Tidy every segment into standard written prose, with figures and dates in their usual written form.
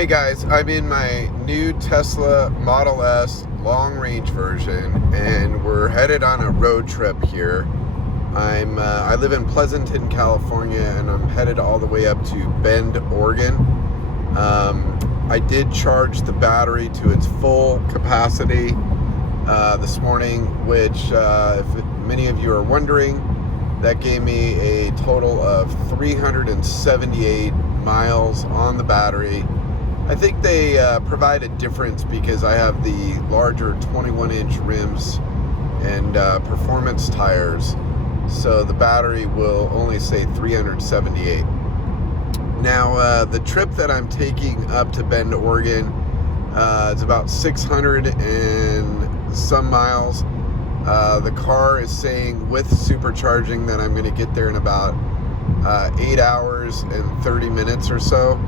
Hey guys, I'm in my new Tesla Model S long range version and we're headed on a road trip here. I live in Pleasanton, California, and I'm headed all the way up to Bend, Oregon. I did charge the battery to its full capacity this morning, which if many of you are wondering, that gave me a total of 378 miles on the battery. I think they provide a difference because I have the larger 21-inch rims and performance tires, so the battery will only say 378. Now, the trip that I'm taking up to Bend, Oregon, is about 600 and some miles. The car is saying with supercharging that I'm going to get there in about 8 hours and 30 minutes or so.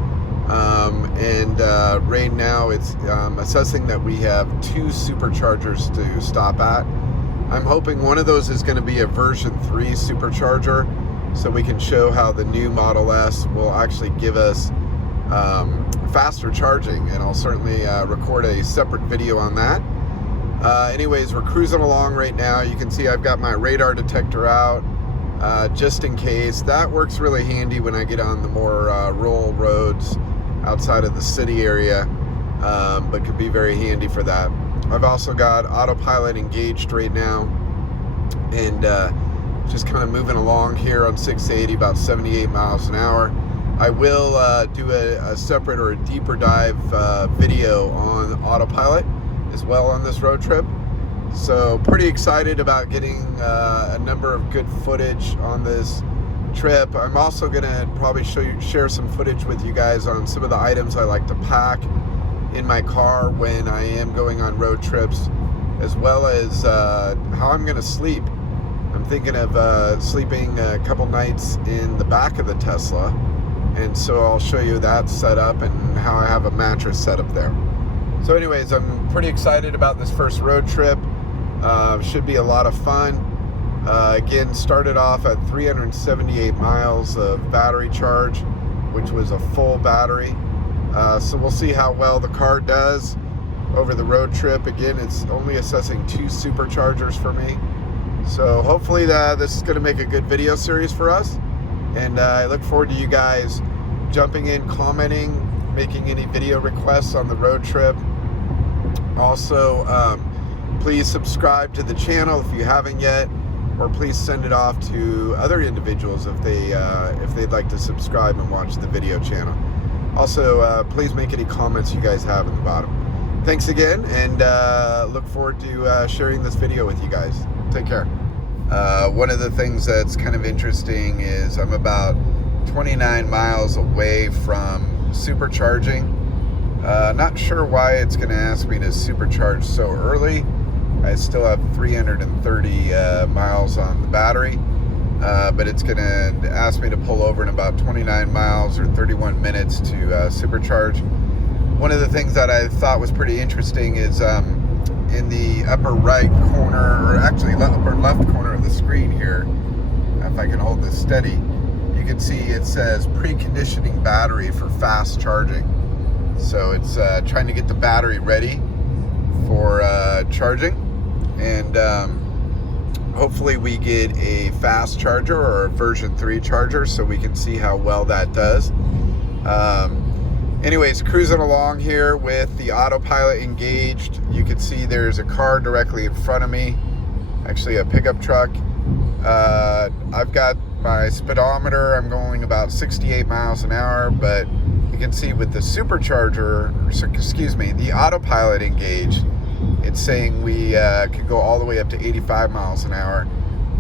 Right now it's assessing that we have 2 superchargers to stop at. I'm hoping one of those is going to be a version 3 supercharger, so we can show how the new Model S will actually give us faster charging, and I'll certainly record a separate video on that. Anyways, we're cruising along right now. You can see I've got my radar detector out just in case. That works really handy when I get on the more rural roads outside of the city area, but could be very handy for that. I've also got autopilot engaged right now, and just kind of moving along here on 680, about 78 miles an hour. I will do a separate or a deeper dive video on autopilot as well on this road trip. So pretty excited about getting a number of good footage on this trip. I'm also gonna probably share some footage with you guys on some of the items I like to pack in my car when I am going on road trips, as well as how I'm gonna sleep. I'm thinking of sleeping a couple nights in the back of the Tesla, and so I'll show you that setup and how I have a mattress set up there. So anyways, I'm pretty excited about this first road trip. Should be a lot of fun. Again, started off at 378 miles of battery charge, which was a full battery. So we'll see how well the car does over the road trip. Again, it's only assessing 2 superchargers for me. So hopefully this is going to make a good video series for us. And I look forward to you guys jumping in, commenting, making any video requests on the road trip. Also, please subscribe to the channel if you haven't yet, or please send it off to other individuals if they'd like to subscribe and watch the video channel. Also, please make any comments you guys have in the bottom. Thanks again, and look forward to sharing this video with you guys. Take care. One of the things that's kind of interesting is I'm about 29 miles away from supercharging. Not sure why it's going to ask me to supercharge so early. I still have 330 miles on the battery, but it's going to ask me to pull over in about 29 miles or 31 minutes to supercharge. One of the things that I thought was pretty interesting is in the upper right corner, or actually upper left corner of the screen here, if I can hold this steady, you can see it says preconditioning battery for fast charging. So it's trying to get the battery ready for charging, and hopefully we get a fast charger or a version 3 charger so we can see how well that does. Anyways, cruising along here with the autopilot engaged. You can see there's a car directly in front of me, actually a pickup truck. I've got my speedometer, I'm going about 68 miles an hour, but you can see with the supercharger, the autopilot engaged, it's saying we could go all the way up to 85 miles an hour.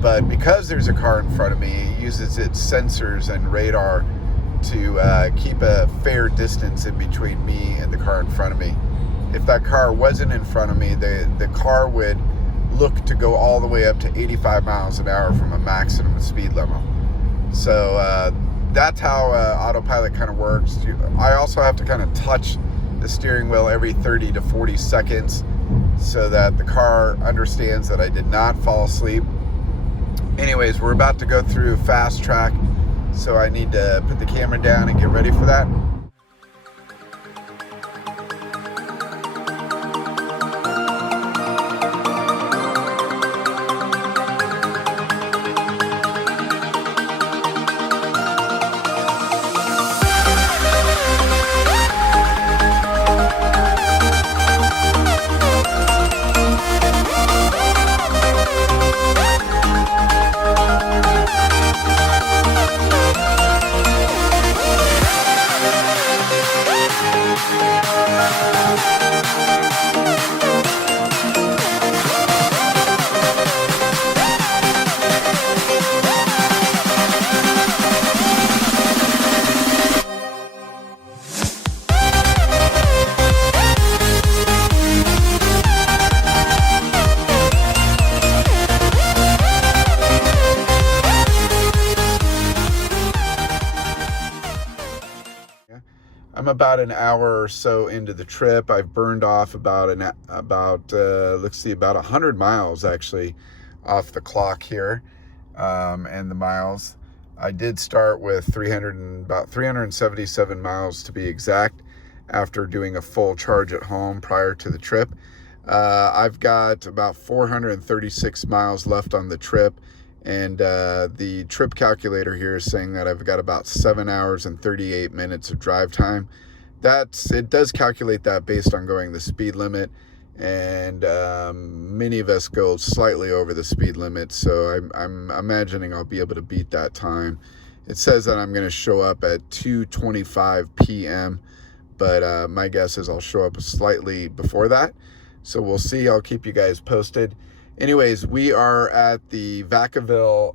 But because there's a car in front of me, it uses its sensors and radar to keep a fair distance in between me and the car in front of me. If that car wasn't in front of me, the car would look to go all the way up to 85 miles an hour from a maximum speed limit. So that's how autopilot kind of works. I also have to kind of touch the steering wheel every 30 to 40 seconds so that the car understands that I did not fall asleep. Anyways, we're about to go through fast track, so I need to put the camera down and get ready for that. I'm about an hour or so into the trip. I've burned off about let's see, about 100 miles actually off the clock here, and the miles. I did start with about 377 miles to be exact, after doing a full charge at home prior to the trip. I've got about 436 miles left on the trip, and the trip calculator here is saying that I've got about 7 hours and 38 minutes of drive time. It does calculate that based on going the speed limit, and many of us go slightly over the speed limit, so I'm imagining I'll be able to beat that time. It says that I'm going to show up at 2:25 p.m., but my guess is I'll show up slightly before that. So we'll see. I'll keep you guys posted. Anyways, we are at the Vacaville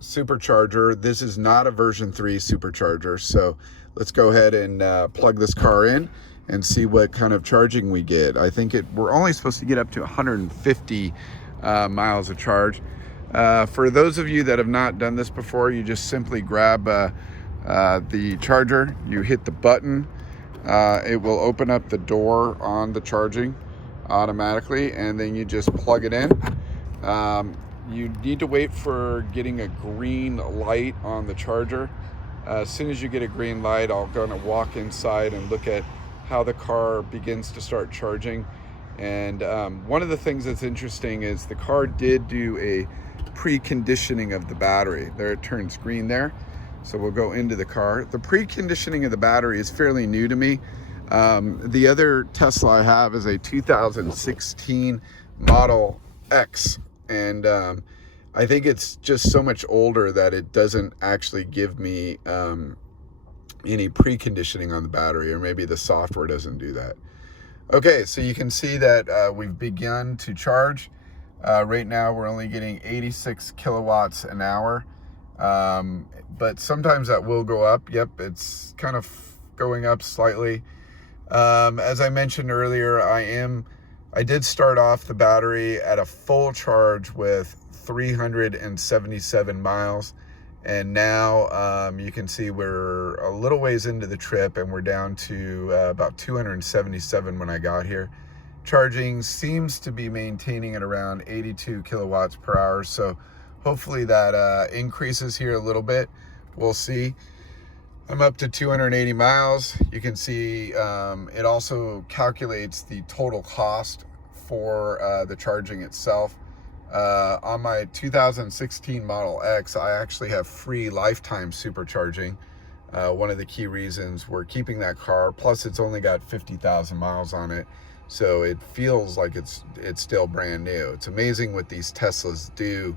supercharger. This is not a version 3 supercharger, so let's go ahead and plug this car in and see what kind of charging we get. I think we're only supposed to get up to 150 miles of charge. For those of you that have not done this before, you just simply grab the charger, you hit the button, it will open up the door on the charging automatically, and then you just plug it in. You need to wait for getting a green light on the charger. As soon as you get a green light, I'm gonna walk inside and look at how the car begins to start charging. And one of the things that's interesting is the car did do a preconditioning of the battery. There, it turns green there. So we'll go into the car. The preconditioning of the battery is fairly new to me. The other Tesla I have is a 2016 Model X, and I think it's just so much older that it doesn't actually give me any preconditioning on the battery, or maybe the software doesn't do that. Okay, so you can see that we've begun to charge. Right now we're only getting 86 kilowatts an hour, but sometimes that will go up. Yep, it's kind of going up slightly. As I mentioned earlier, I did start off the battery at a full charge with 377 miles, and now you can see we're a little ways into the trip, and we're down to about 277 when I got here. Charging seems to be maintaining at around 82 kilowatts per hour, so hopefully that increases here a little bit. We'll see. I'm up to 280 miles. You can see it also calculates the total cost for the charging itself. On my 2016 Model X, I actually have free lifetime supercharging. One of the key reasons we're keeping that car, plus it's only got 50,000 miles on it, so it feels like it's still brand new. It's amazing what these Teslas do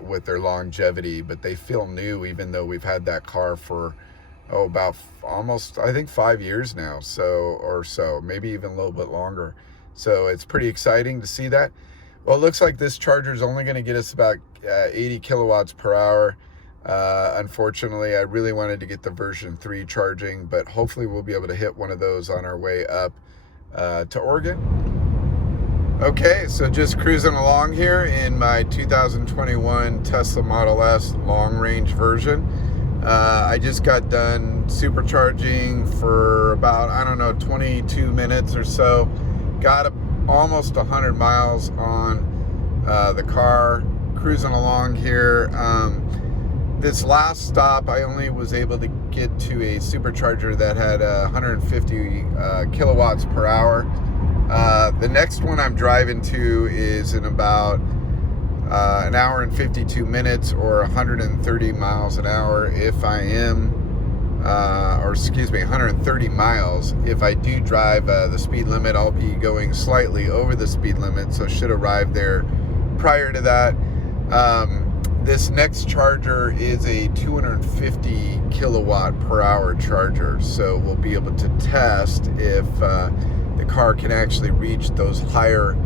with their longevity, but they feel new even though we've had that car for about almost, I think, 5 years now, so maybe even a little bit longer. So it's pretty exciting to see that. Well, it looks like this charger is only going to get us about 80 kilowatts per hour. Unfortunately, I really wanted to get the version 3 charging, but hopefully we'll be able to hit one of those on our way up to Oregon. Okay, so just cruising along here in my 2021 Tesla Model S long-range version. I just got done supercharging for about, I don't know, 22 minutes or so. Got almost 100 miles on the car, cruising along here. This last stop, I only was able to get to a supercharger that had 150 kilowatts per hour. The next one I'm driving to is in about an hour and 52 minutes, or 130 miles an hour if I am, 130 miles. If I do drive the speed limit, I'll be going slightly over the speed limit, so should arrive there prior to that. This next charger is a 250 kilowatt per hour charger, so we'll be able to test if the car can actually reach those higher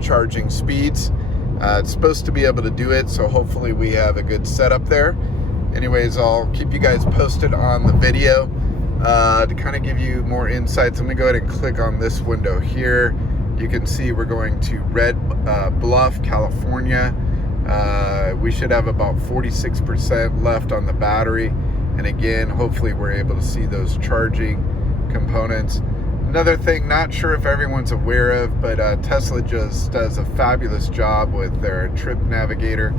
charging speeds. It's supposed to be able to do it, so hopefully we have a good setup there. Anyways, I'll keep you guys posted on the video. To kind of give you more insights, let me go ahead and click on this window here. You can see we're going to Red Bluff, California. We should have about 46% left on the battery, And again, hopefully we're able to see those charging components. Another thing, not sure if everyone's aware of, but Tesla just does a fabulous job with their trip navigator.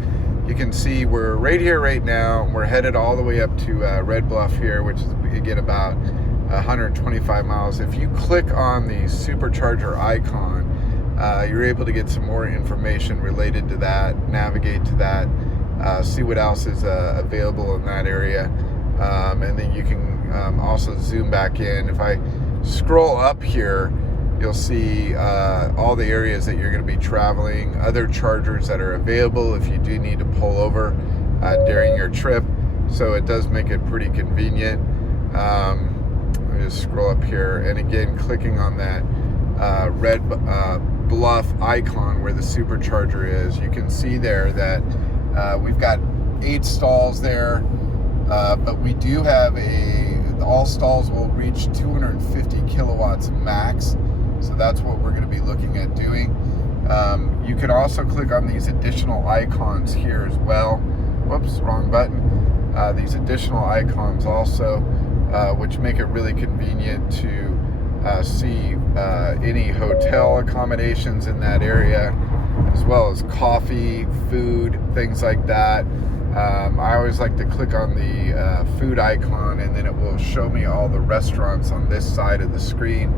You can see we're right here right now. We're headed all the way up to Red Bluff here, which is again about 125 miles. If you click on the supercharger icon, you're able to get some more information related to that, navigate to that, see what else is available in that area. And then you can also zoom back in. If I scroll up here, you'll see all the areas that you're going to be traveling, other chargers that are available if you do need to pull over during your trip. So it does make it pretty convenient. Let me just scroll up here, and again, clicking on that Red Bluff icon where the supercharger is, you can see there that we've got 8 stalls there, but we do have all stalls will reach 250 kilowatts max. So that's what we're going to be looking at doing. You can also click on these additional icons here as well. Whoops, wrong button. These additional icons also, which make it really convenient to see any hotel accommodations in that area, as well as coffee, food, things like that. I always like to click on the food icon, and then it will show me all the restaurants on this side of the screen,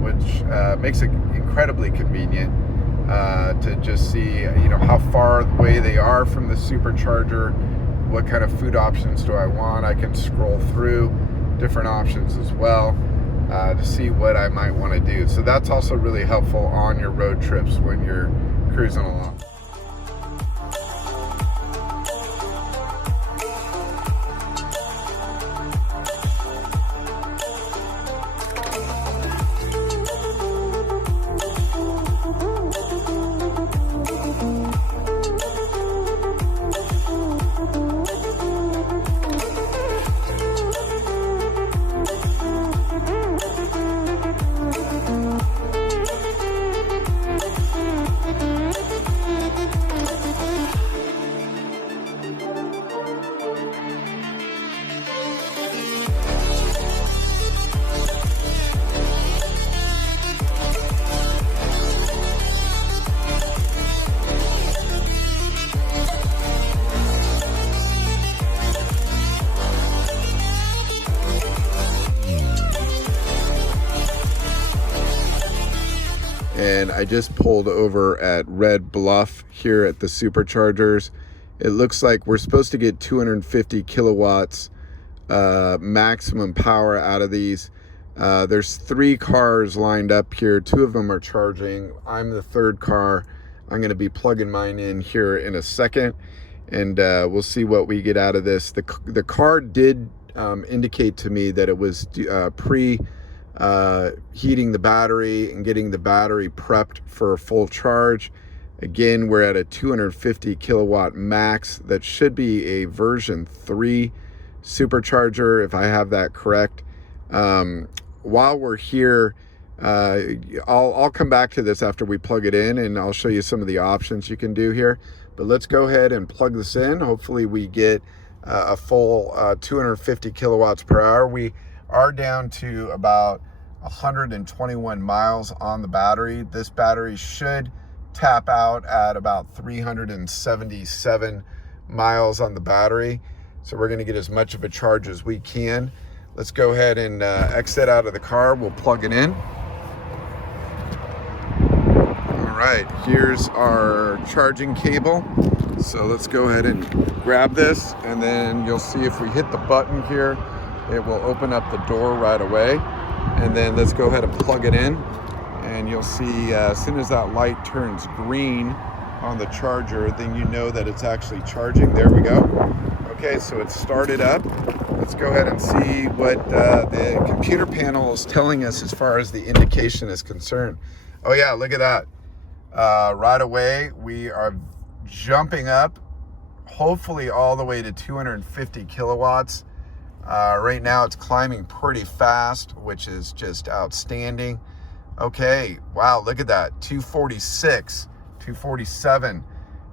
which makes it incredibly convenient to just see, how far away they are from the supercharger, what kind of food options do I want. I can scroll through different options as well to see what I might want to do. So that's also really helpful on your road trips when you're cruising along. And I just pulled over at Red Bluff here at the superchargers. It looks like we're supposed to get 250 kilowatts maximum power out of these. There's 3 cars lined up here. 2 of them are charging. I'm the 3rd car. I'm going to be plugging mine in here in a second, and we'll see what we get out of this. The car did indicate to me that it was heating the battery and getting the battery prepped for a full charge. Again, we're at a 250 kilowatt max. That should be a version 3 supercharger, if I have that correct. While we're here, I'll come back to this after we plug it in, and I'll show you some of the options you can do here. But let's go ahead and plug this in. Hopefully we get a full 250 kilowatts per hour. We are down to about 121 miles on the battery. This battery should tap out at about 377 miles on the battery. So we're going to get as much of a charge as we can. Let's go ahead and exit out of the car. We'll plug it in. All right, here's our charging cable. So let's go ahead and grab this, and then you'll see if we hit the button here, it will open up the door right away. And then let's go ahead and plug it in, and you'll see as soon as that light turns green on the charger, then you know that it's actually charging. There we go. Okay, so it's started up. Let's go ahead and see what the computer panel is telling us as far as the indication is concerned. Oh yeah, look at that. Right away, we are jumping up, hopefully all the way to 250 kilowatts. Right now it's climbing pretty fast, which is just outstanding. Okay, wow, look at that, 246, 247.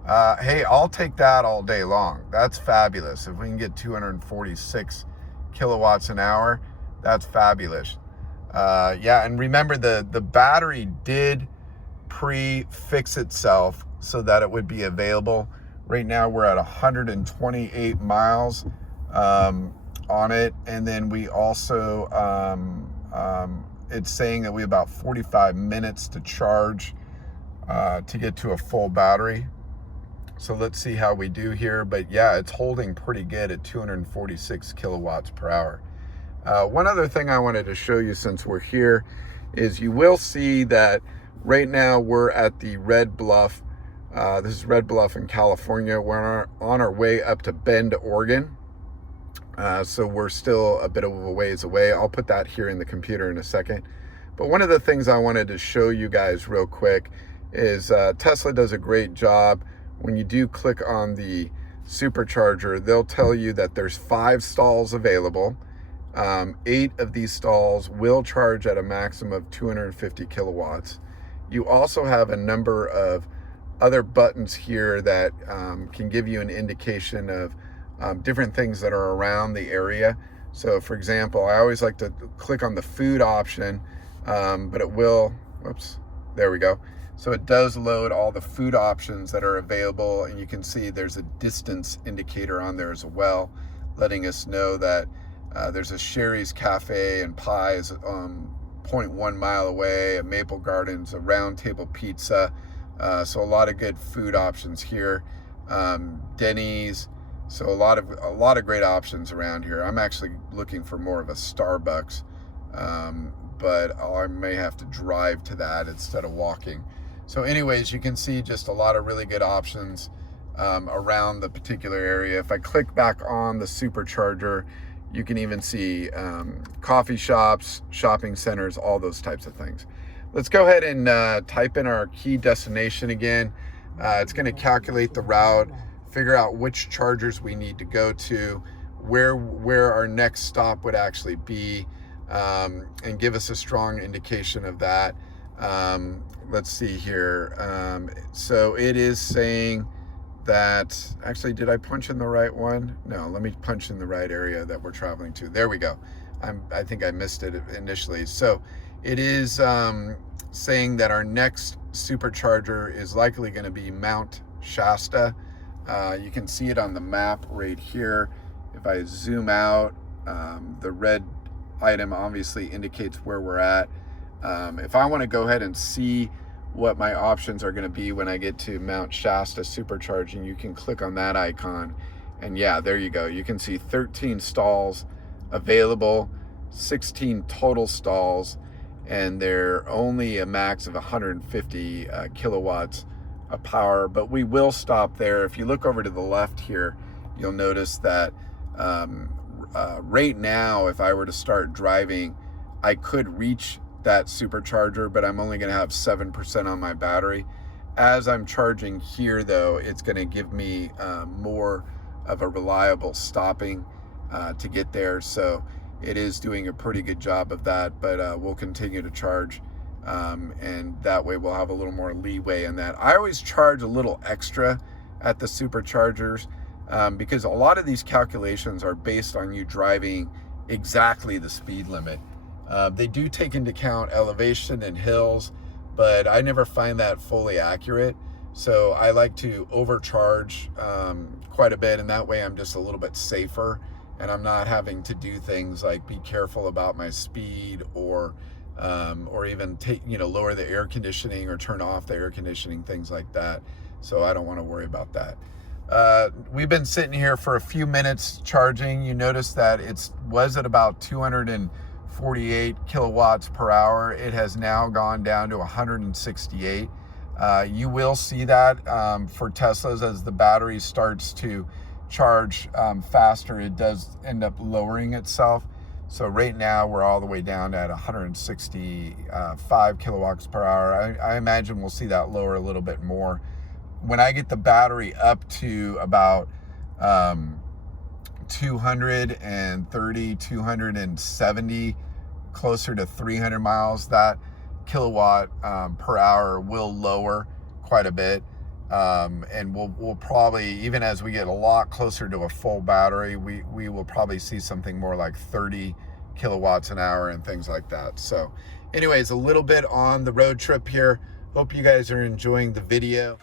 Hey, I'll take that all day long. That's fabulous. If we can get 246 kilowatts an hour. That's fabulous. Yeah, and remember the battery did pre-fix itself so that it would be available. Right now we're at 128 miles on it, and then we also it's saying that we have about 45 minutes to charge to get to a full battery. So let's see how we do here. But yeah, it's holding pretty good at 246 kilowatts per hour. One other thing I wanted to show you since we're here is you will see that right now we're at the Red Bluff. This is Red Bluff in California. We're on our way up to Bend, Oregon. So we're still a bit of a ways away. I'll put that here in the computer in a second. But one of the things I wanted to show you guys real quick is Tesla does a great job. When you do click on the supercharger, they'll tell you that there's 5 stalls available. 8 of these stalls will charge at a maximum of 250 kilowatts. You also have a number of other buttons here that can give you an indication of different things that are around the area. So for example, I always like to click on the food option, but it will, whoops, there we go. So it does load all the food options that are available, and you can see there's a distance indicator on there as well, letting us know that there's a Sherry's Cafe and Pies 0.1 mile away, a Maple Gardens, a Round Table Pizza. So a lot of good food options here. Denny's. So a lot of great options around here. I'm actually looking for more of a Starbucks, but I may have to drive to that instead of walking. So anyways, you can see just a lot of really good options around the particular area. If I click back on the supercharger, you can even see coffee shops, shopping centers, all those types of things. Let's go ahead and type in our key destination again. It's going to calculate the route, figure out which chargers we need to go to, where our next stop would actually be, and give us a strong indication of that. Let's see here. So it is saying that, actually, did I punch in the right one? No, let me punch in the right area that we're traveling to. There we go. I think I missed it initially. So it is saying that our next supercharger is likely going to be Mount Shasta. You can see it on the map right here. If I zoom out, the red item obviously indicates where we're at. If I want to go ahead and see what my options are going to be when I get to Mount Shasta supercharging, you can click on that icon, and yeah, there you go. You can see 13 stalls available, 16 total stalls, and they're only a max of 150 kilowatts of power, but we will stop there. If you look over to the left here, you'll notice that right now, if I were to start driving, I could reach that supercharger, but I'm only going to have 7% on my battery. As I'm charging here though, it's going to give me more of a reliable stopping to get there. So it is doing a pretty good job of that, but we'll continue to charge, and that way we'll have a little more leeway in that. I always charge a little extra at the superchargers because a lot of these calculations are based on you driving exactly the speed limit. They do take into account elevation and hills, but I never find that fully accurate. So I like to overcharge quite a bit, and that way I'm just a little bit safer, and I'm not having to do things like be careful about my speed or even lower the air conditioning or turn off the air conditioning, things like that. So I don't want to worry about that. We've been sitting here for a few minutes charging. You notice that it was at about 248 kilowatts per hour. It has now gone down to 168. You will see that for Teslas as the battery starts to charge faster, it does end up lowering itself. So right now we're all the way down at 165 kilowatts per hour. I imagine we'll see that lower a little bit more. When I get the battery up to about 230, 270, closer to 300 miles, that kilowatt per hour will lower quite a bit. And we'll probably, even as we get a lot closer to a full battery, we will probably see something more like 30 kilowatts an hour and things like that. So anyways, a little bit on the road trip here. Hope you guys are enjoying the video.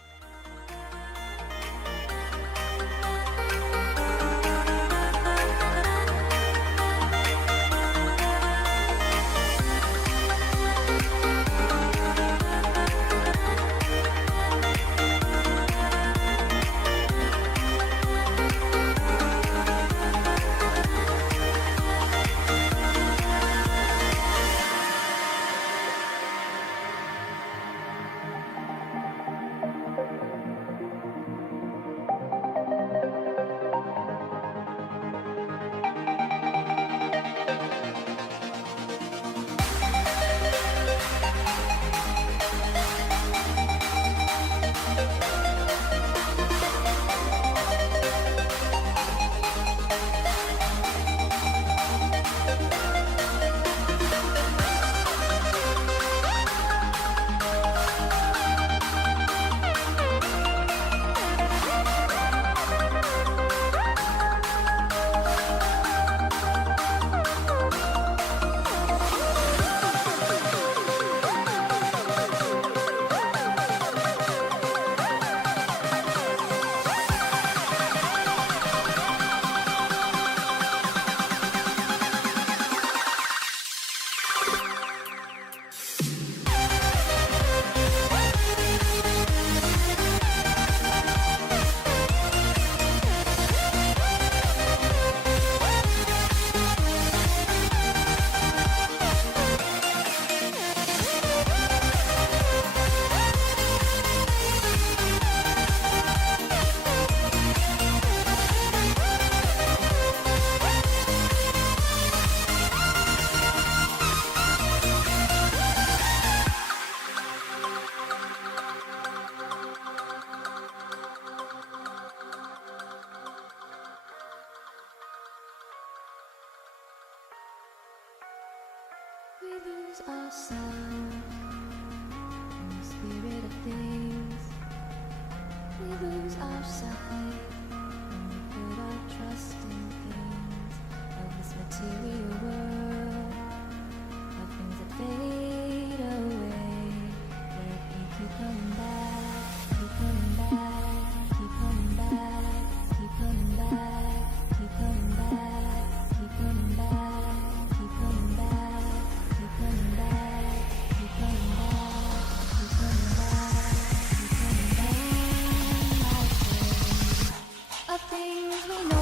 We lose ourselves in the spirit of things. We lose our sight when we put our trust in things of this material world, of things that fade away. Yet we keep coming back, keep coming back, keep coming back, keep coming back, keep coming back, keep coming back, keep coming back. Things we know.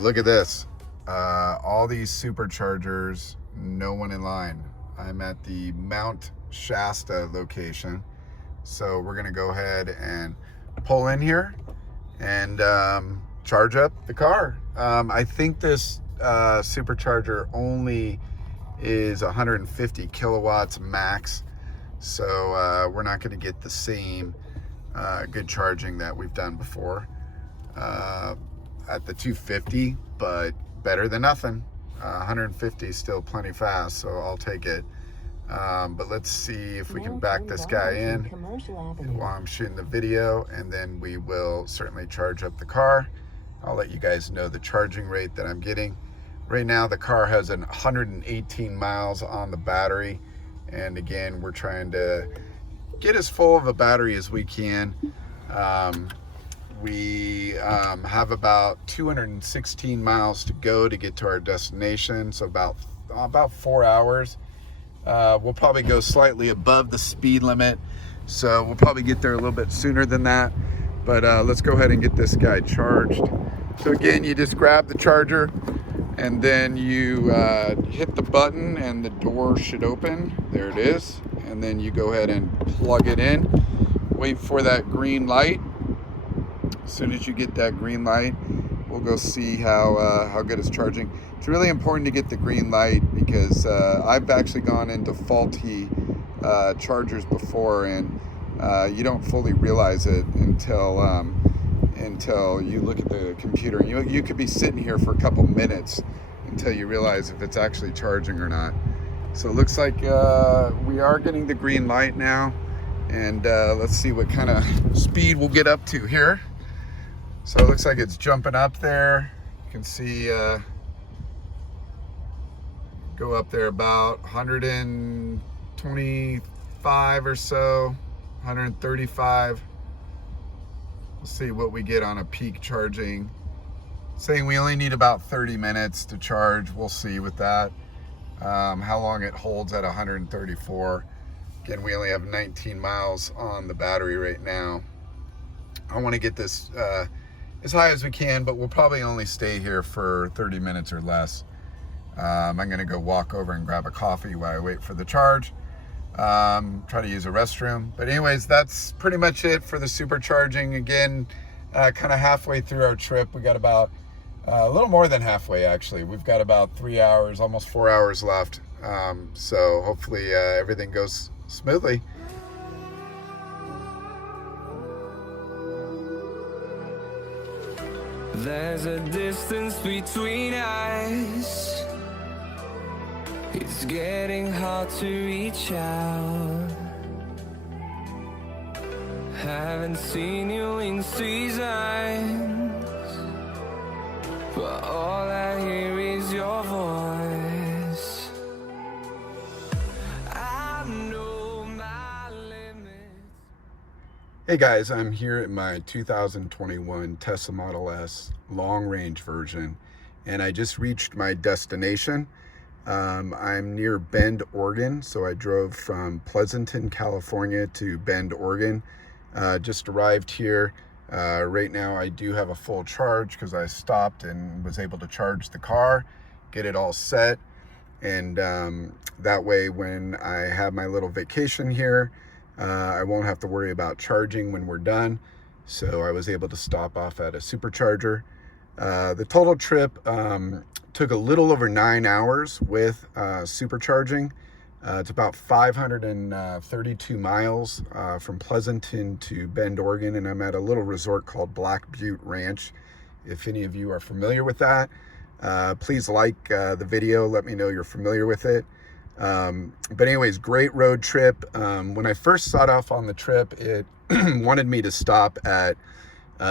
Look at this. All these superchargers, no one in line. I'm at the Mount Shasta location. So we're gonna go ahead and pull in here and charge up the car. I think this supercharger only is 150 kilowatts max. So we're not gonna get the same good charging that we've done before at the 250, but better than nothing. 150 is still plenty fast, so I'll take it. But let's see if we can back this guy in while I'm shooting the video, and then we will certainly charge up the car. I'll let you guys know the charging rate that I'm getting. Right now the car has 118 miles on the battery, and again we're trying to get as full of a battery as we can. We have about 216 miles to go to get to our destination, so about 4 hours. We'll probably go slightly above the speed limit, so we'll probably get there a little bit sooner than that. But let's go ahead and get this guy charged. So again, you just grab the charger and then you hit the button and the door should open. There it is. And then you go ahead and plug it in. Wait for that green light. As soon as you get that green light, we'll go see how good it's charging. It's really important to get the green light because I've actually gone into faulty chargers before, and you don't fully realize it until you look at the computer. You could be sitting here for a couple minutes until you realize if it's actually charging or not. So it looks like we are getting the green light now, and let's see what kind of speed we'll get up to here. So it looks like it's jumping up there. You can see go up there about 125 or so, 135. We'll see what we get on a peak charging. Saying we only need about 30 minutes to charge. We'll see with that. How long it holds at 134. Again, we only have 19 miles on the battery right now. I want to get this as high as we can, but we'll probably only stay here for 30 minutes or less. I'm going to go walk over and grab a coffee while I wait for the charge. Try to use a restroom. But anyways, that's pretty much it for the supercharging. Again, kind of halfway through our trip. We got about a little more than halfway, actually. We've got about 3 hours, almost 4 hours left. So hopefully everything goes smoothly. There's a distance between us. It's getting hard to reach out. Haven't seen you in seasons, but all I hear is your voice. I know my limits. Hey guys, I'm here at my 2021 Tesla Model S long range version, and I just reached my destination. I'm near Bend, Oregon, so I drove from Pleasanton, California to Bend, Oregon. Just arrived here. Right now I do have a full charge because I stopped and was able to charge the car, get it all set, and that way when I have my little vacation here, I won't have to worry about charging when we're done. So I was able to stop off at a supercharger. The total trip took a little over 9 hours with supercharging. It's about 532 miles from Pleasanton to Bend, Oregon, and I'm at a little resort called Black Butte Ranch. If any of you are familiar with that, please like the video, let me know you're familiar with it. But anyways, great road trip. When I first set off on the trip, it wanted me to stop at 2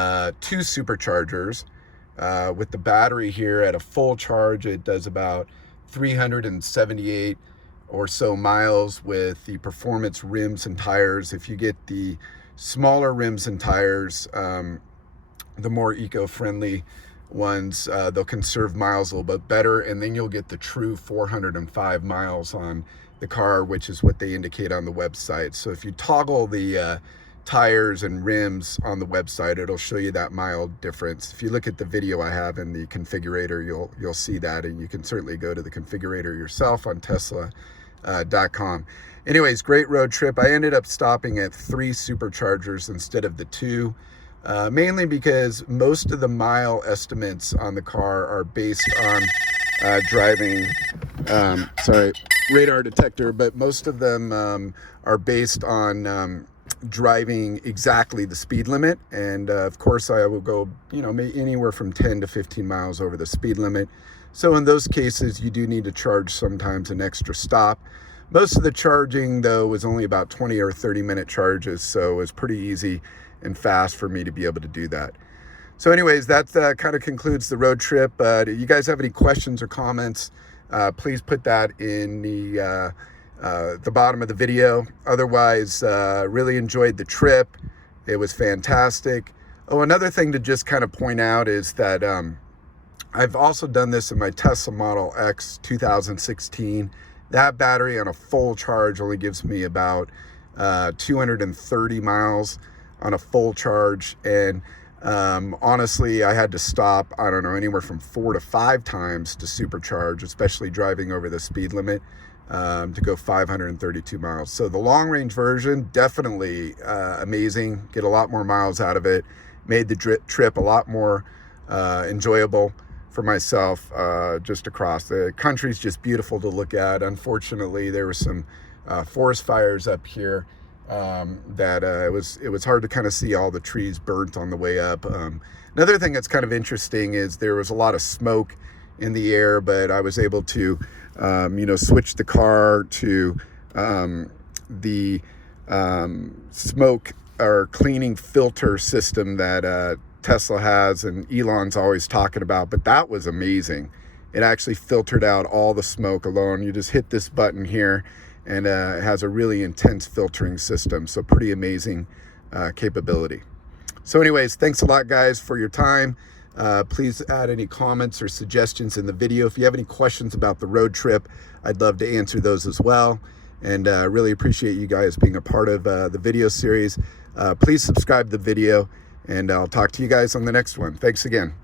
superchargers. With the battery here at a full charge, it does about 378 or so miles with the performance rims and tires. If you get the smaller rims and tires, the more eco-friendly ones, they'll conserve miles a little bit better, and then you'll get the true 405 miles on the car, which is what they indicate on the website. So if you toggle the tires and rims on the website, it'll show you that mile difference. If you look at the video I have in the configurator, you'll see that, and you can certainly go to the configurator yourself on Tesla.com. Anyways, great road trip. I ended up stopping at 3 superchargers instead of the 2, mainly because most of the mile estimates on the car are based on driving, radar detector, but most of them are based on driving exactly the speed limit. And of course I will go, anywhere from 10 to 15 miles over the speed limit. So in those cases, you do need to charge sometimes an extra stop. Most of the charging though was only about 20 or 30 minute charges. So it was pretty easy and fast for me to be able to do that. So anyways, that kind of concludes the road trip. You guys have any questions or comments, please put that in the bottom of the video. Otherwise, really enjoyed the trip. It was fantastic. Oh, another thing to just kind of point out is that I've also done this in my Tesla Model X 2016. That battery on a full charge only gives me about 230 miles on a full charge. And honestly, I had to stop, I don't know, anywhere from 4 to 5 times to supercharge, especially driving over the speed limit, to go 532 miles. So the long range version, definitely amazing. Get a lot more miles out of it. Made the trip a lot more enjoyable for myself. Just across the country's just beautiful to look at. Unfortunately, there were some forest fires up here that it was hard to kind of see all the trees burnt on the way up. Another thing that's kind of interesting is there was a lot of smoke in the air, but I was able to switch the car to the smoke or cleaning filter system that Tesla has and Elon's always talking about. But that was amazing. It actually filtered out all the smoke alone. You just hit this button here and it has a really intense filtering system. So pretty amazing capability. So anyways, thanks a lot, guys, for your time. Please add any comments or suggestions in the video. If you have any questions about the road trip, I'd love to answer those as well. And really appreciate you guys being a part of the video series. Please subscribe to the video, and I'll talk to you guys on the next one. Thanks again.